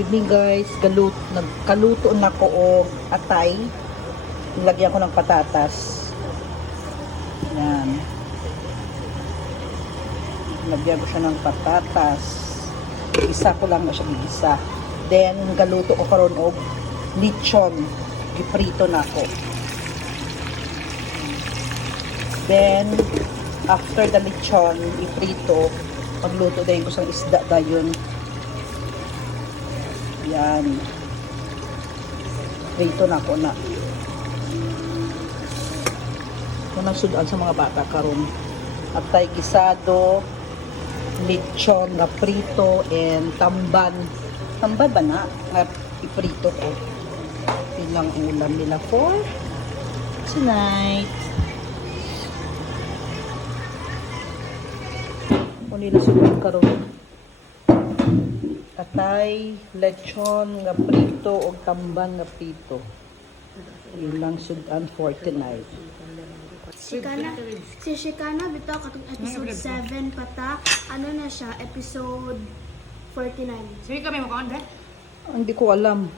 evening guys, nagkaluto na ko og atay. Nilagyan ko ng patatas. Yan. Nilagyan ko siya ng patatas. Isa ko lang na siya gigisa. Then, galuto ko karon og lechon. Giprito na ko. Then, after the lechon, iprito, pagluto din ko sa isda dayon. Yan. Prito na ko na. Unang sudan sa mga bata karon. Atay gisado, lechon na prito, and tamban. Tamban ba na? Na iprito ko. Ilang ulam nila for tonight. Kung nila sudan karon. Atay, lechon nga prito o tamban nga prito. Ilang sudan for tonight. Si Shikana bitaw katong episode 7 pata, ano na siya, episode 49. Sige kami makaon ba? Hindi ko alam.